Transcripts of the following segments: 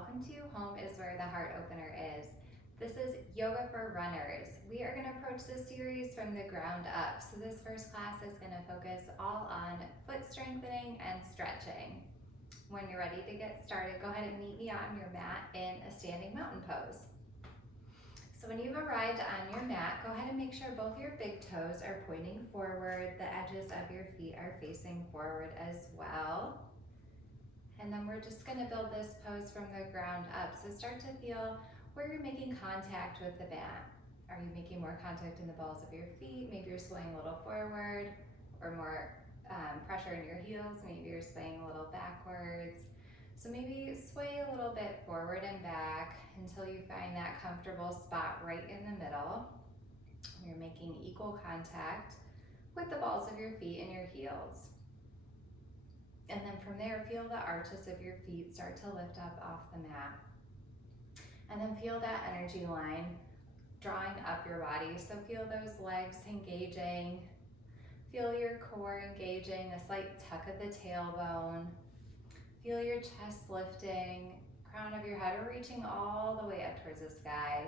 welcome to Home is Where the Heart Opener is. This is Yoga for Runners. We are going to approach this series from the ground up. So this first class is going to focus all on foot strengthening and stretching. When you're ready to get started, go ahead and meet me on your mat in a standing mountain pose. So when you've arrived on your mat, go ahead and make sure both your big toes are pointing forward. The edges of your feet are facing forward as well. And then we're just gonna build this pose from the ground up. So start to feel where you're making contact with the mat. Are you making more contact in the balls of your feet? Maybe you're swaying a little forward, or more pressure in your heels. Maybe you're swaying a little backwards. So maybe sway a little bit forward and back until you find that comfortable spot right in the middle. You're making equal contact with the balls of your feet and your heels. And then from there, feel the arches of your feet start to lift up off the mat. And then feel that energy line drawing up your body. So feel those legs engaging. Feel your core engaging, a slight tuck of the tailbone. Feel your chest lifting, crown of your head reaching all the way up towards the sky.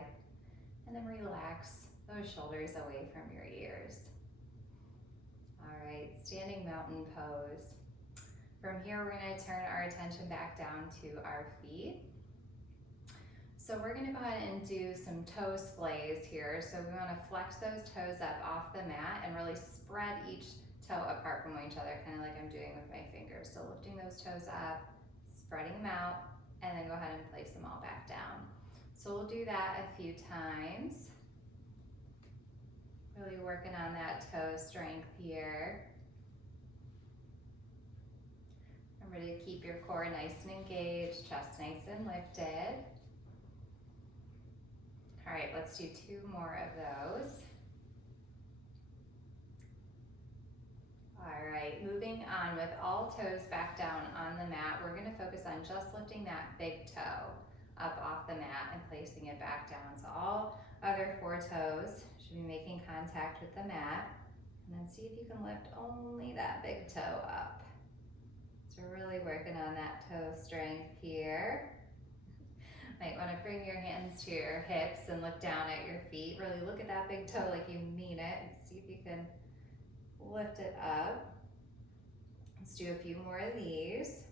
And then relax those shoulders away from your ears. All right, standing mountain pose. From here, we're going to turn our attention back down to our feet. So we're going to go ahead and do some toe splays here. So we want to flex those toes up off the mat and really spread each toe apart from each other, kind of like I'm doing with my fingers. So lifting those toes up, spreading them out, and then go ahead and place them all back down. So we'll do that a few times. Really working on that toe strength here. Remember to keep your core nice and engaged, chest nice and lifted. All right, let's do 2 more of those. All right, moving on with all toes back down on the mat, we're gonna focus on just lifting that big toe up off the mat and placing it back down. So all other 4 toes should be making contact with the mat. And then see if you can lift only that big toe up. So we're really working on that toe strength here. Might want to bring your hands to your hips and look down at your feet. Really look at that big toe like you mean it and see if you can lift it up. Let's do a few more of these.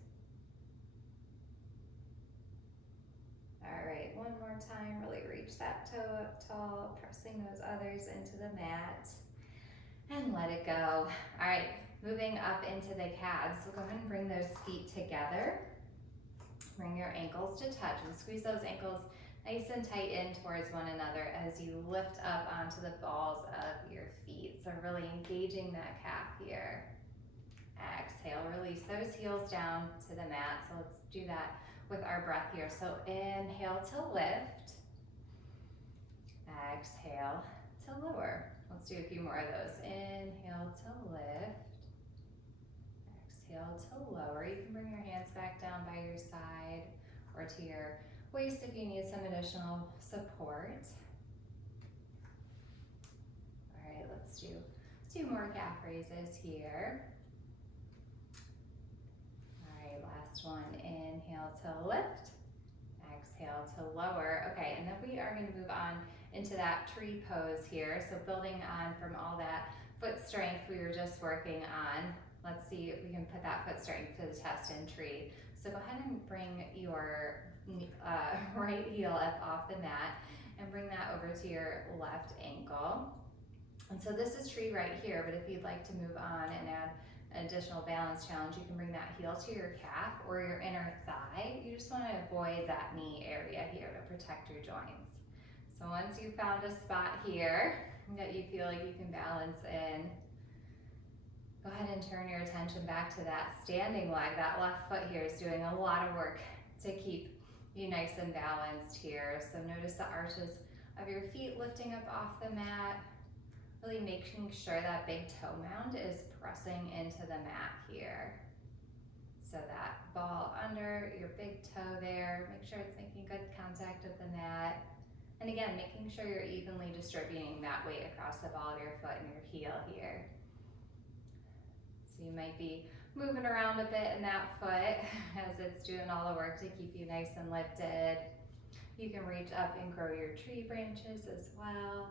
All right, one more time. Really reach that toe up tall, pressing those others into the mat. And let it go. All right, moving up into the calves. So go ahead and bring those feet together. Bring your ankles to touch and squeeze those ankles nice and tight in towards one another as you lift up onto the balls of your feet. So really engaging that calf here. Exhale, release those heels down to the mat. So let's do that with our breath here. So inhale to lift. Exhale to lower. Let's do a few more of those. Inhale to lift. Exhale to lower. You can bring your hands back down by your side or to your waist if you need some additional support. All right, let's do 2 more calf raises here. All right, last one. Inhale to lift. Exhale to lower. Okay, and then we are going to move on into that tree pose here. So building on from all that foot strength we were just working on. Let's see if we can put that foot strength to the test in tree. So go ahead and bring your right heel up off the mat and bring that over to your left ankle. And so this is tree right here, but if you'd like to move on and add an additional balance challenge, you can bring that heel to your calf or your inner thigh. You just want to avoid that knee area here to protect your joints. So once you've found a spot here that you feel like you can balance in, go ahead and turn your attention back to that standing leg. That left foot here is doing a lot of work to keep you nice and balanced here. So notice the arches of your feet lifting up off the mat, really making sure that big toe mound is pressing into the mat here. So that ball under your big toe there, make sure it's making good contact with the mat. And again, making sure you're evenly distributing that weight across the ball of your foot and your heel here. So you might be moving around a bit in that foot as it's doing all the work to keep you nice and lifted. You can reach up and grow your tree branches as well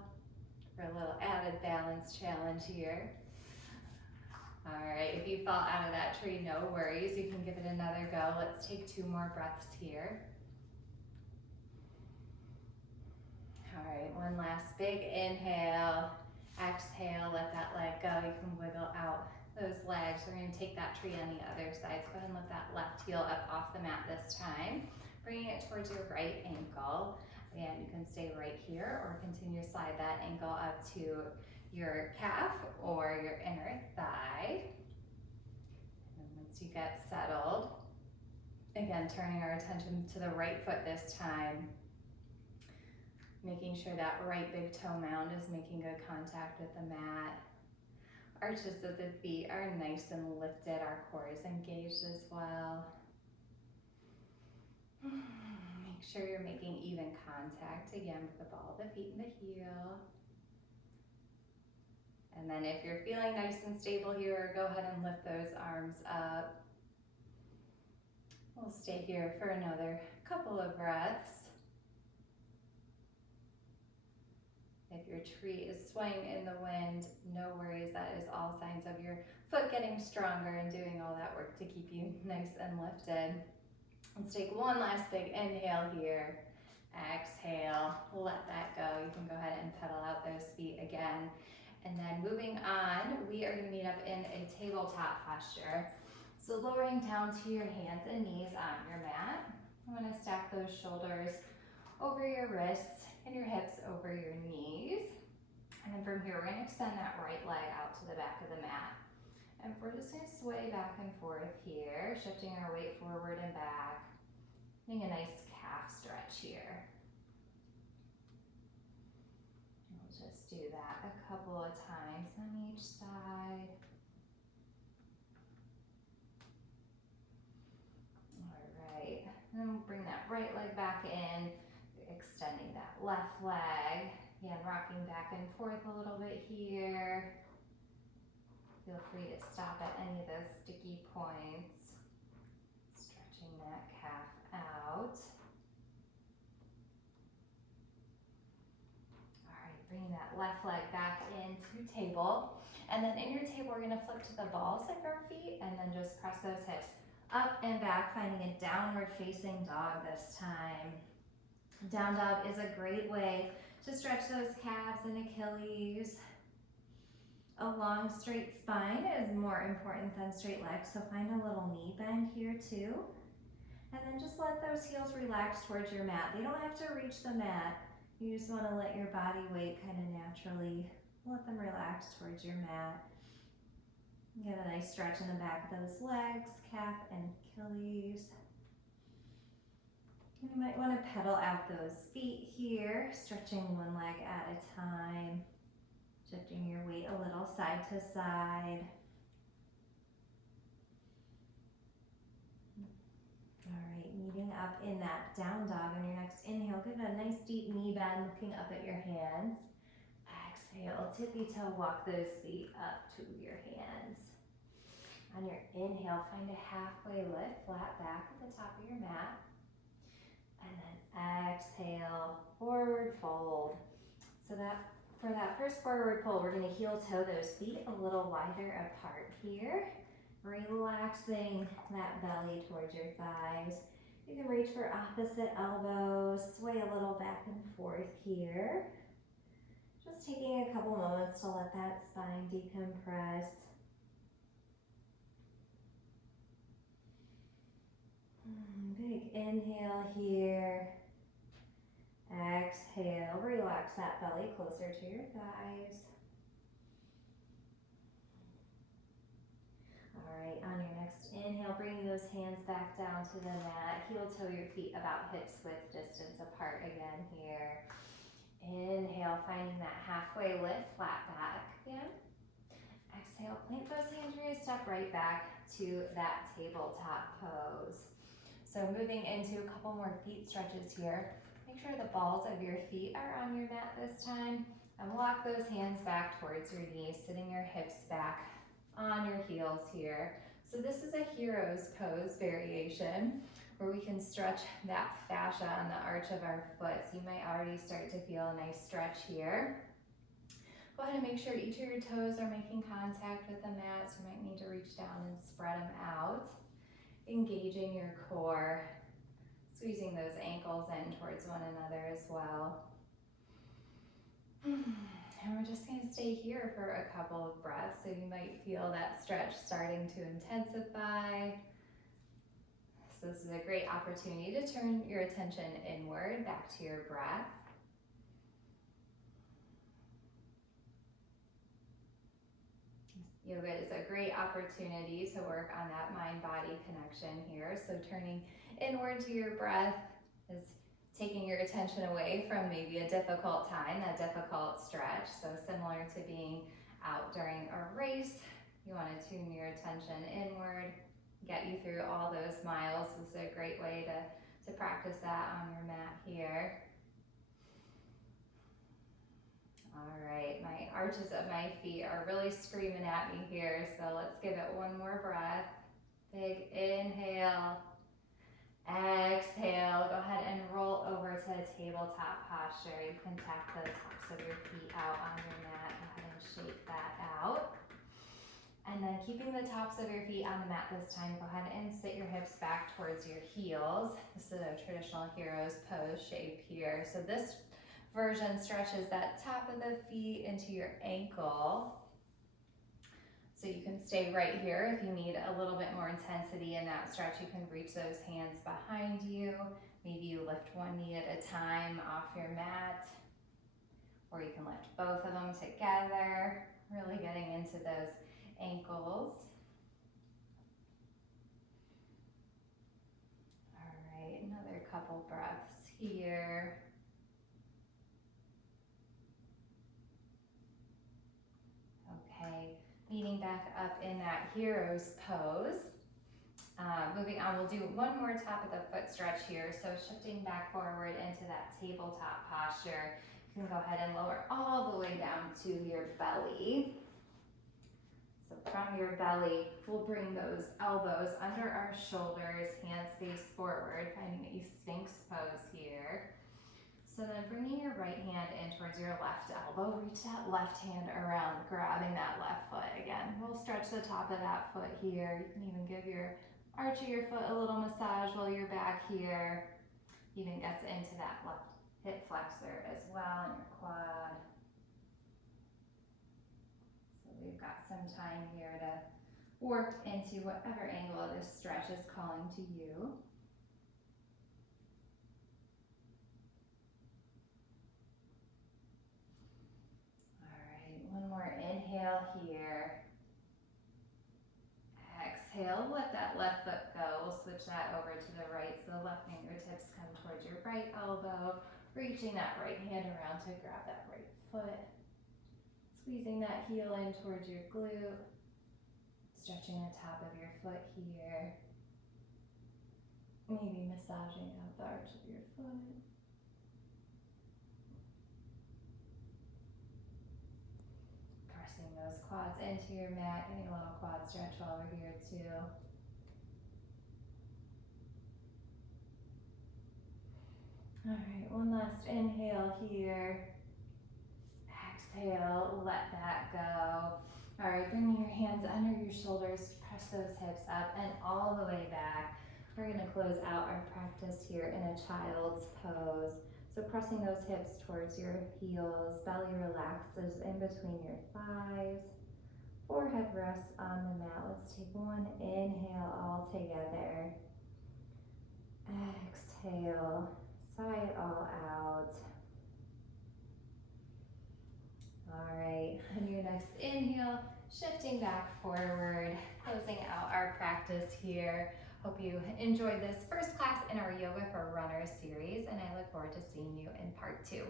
for a little added balance challenge here. All right, if you fall out of that tree, no worries. You can give it another go. Let's take 2 more breaths here. All right, one last big inhale. Exhale, let that leg go. You can wiggle out those legs. We're going to take that tree on the other side. So go ahead and lift that left heel up off the mat this time. Bringing it towards your right ankle. Again, you can stay right here or continue to slide that ankle up to your calf or your inner thigh. And once you get settled, again, turning our attention to the right foot this time. Making sure that right big toe mound is making good contact with the mat. Arches of the feet are nice and lifted. Our core is engaged as well. Make sure you're making even contact again with the ball of the feet and the heel. And then if you're feeling nice and stable here, go ahead and lift those arms up. We'll stay here for another couple of breaths. If your tree is swaying in the wind, no worries. That is all signs of your foot getting stronger and doing all that work to keep you nice and lifted. Let's take one last big inhale here. Exhale, let that go. You can go ahead and pedal out those feet again. And then moving on, we are going to meet up in a tabletop posture. So lowering down to your hands and knees on your mat. You want to stack those shoulders over your wrists and your hips over your knees. And then from here, we're going to extend that right leg out to the back of the mat. And we're just going to sway back and forth here, shifting our weight forward and back. Getting a nice calf stretch here. And we'll just do that a couple of times on each side. All right, and then we'll bring that right leg back in. Extending that left leg, again, rocking back and forth a little bit here. Feel free to stop at any of those sticky points. Stretching that calf out. All right, bringing that left leg back into table. And then in your table, we're gonna flip to the balls of our feet and then just press those hips up and back, finding a downward facing dog this time. Down dog is a great way to stretch those calves and Achilles. A long straight spine is more important than straight legs, so find a little knee bend here too. And then just let those heels relax towards your mat. They don't have to reach the mat. You just want to let your body weight kind of naturally let them relax towards your mat. Get a nice stretch in the back of those legs, calf and Achilles. You might want to pedal out those feet here, stretching one leg at a time, shifting your weight a little side to side. All right, meeting up in that down dog on your next inhale. Give it a nice deep knee bend, looking up at your hands. Exhale, tippy toe, walk those feet up to your hands. On your inhale, find a halfway lift, flat back at the top of your mat. And then exhale, forward fold. So for that first forward fold, we're gonna heel toe those feet a little wider apart here. Relaxing that belly towards your thighs. You can reach for opposite elbows, sway a little back and forth here. Just taking a couple moments to let that spine decompress. Big inhale here. Exhale, relax that belly closer to your thighs. All right, on your next inhale, bringing those hands back down to the mat. Heel toe your feet about hips width distance apart again here. Inhale, finding that halfway lift, flat back again. Exhale, plant those hands, you're gonna step right back to that tabletop pose. So moving into a couple more feet stretches here. Make sure the balls of your feet are on your mat this time. And walk those hands back towards your knees, sitting your hips back on your heels here. So this is a hero's pose variation where we can stretch that fascia on the arch of our foot. So you might already start to feel a nice stretch here. Go ahead and make sure each of your toes are making contact with the mat. So you might need to reach down and spread them out. Engaging your core, squeezing those ankles in towards one another as well. And we're just going to stay here for a couple of breaths. So you might feel that stretch starting to intensify. So this is a great opportunity to turn your attention inward, back to your breath. Yoga is a great opportunity to work on that mind-body connection here. So turning inward to your breath is taking your attention away from maybe a difficult time, that difficult stretch. So similar to being out during a race, you want to tune your attention inward, get you through all those miles. This is a great way to practice that on your mat here. All right, my arches of my feet are really screaming at me here, so let's give it one more breath. Big inhale. Exhale, go ahead and roll over to a tabletop posture. You can tap the tops of your feet out on your mat. Go ahead and shake that out. And then keeping the tops of your feet on the mat this time, go ahead and sit your hips back towards your heels. This is a traditional hero's pose shape here. So this version stretches that top of the feet into your ankle. So you can stay right here. If you need a little bit more intensity in that stretch, you can reach those hands behind you. Maybe you lift one knee at a time off your mat, or you can lift both of them together, really getting into those ankles. All right, another couple breaths here. Okay. Meeting back up in that hero's pose. Moving on, we'll do one more top of the foot stretch here. So shifting back forward into that tabletop posture. You can go ahead and lower all the way down to your belly. So from your belly, we'll bring those elbows under our shoulders, hands face forward, finding a Sphinx pose here. So then bringing your right hand in towards your left elbow, reach that left hand around, grabbing that left foot again. We'll stretch the top of that foot here. You can even give your arch of your foot a little massage while you're back here. Even gets into that left hip flexor as well in your quad. So we've got some time here to work into whatever angle this stretch is calling to you. One more inhale here. Exhale, let that left foot go. We'll switch that over to the right. So the left fingertips come towards your right elbow, reaching that right hand around to grab that right foot. Squeezing that heel in towards your glute. Stretching the top of your foot here. Maybe massaging out the arch of your foot. Those quads into your mat, getting a little quad stretch while we're here too. All right, one last inhale here. Exhale, let that go. All right, bringing your hands under your shoulders, press those hips up and all the way back. We're gonna close out our practice here in a child's pose. So pressing those hips towards your heels, belly relaxes in between your thighs, forehead rests on the mat. Let's take one inhale all together. Exhale, sigh it all out. All right, on your next inhale, shifting back forward, closing out our practice here. Hope you enjoyed this first class in our Yoga for Runners series, and I look forward to seeing you in part 2.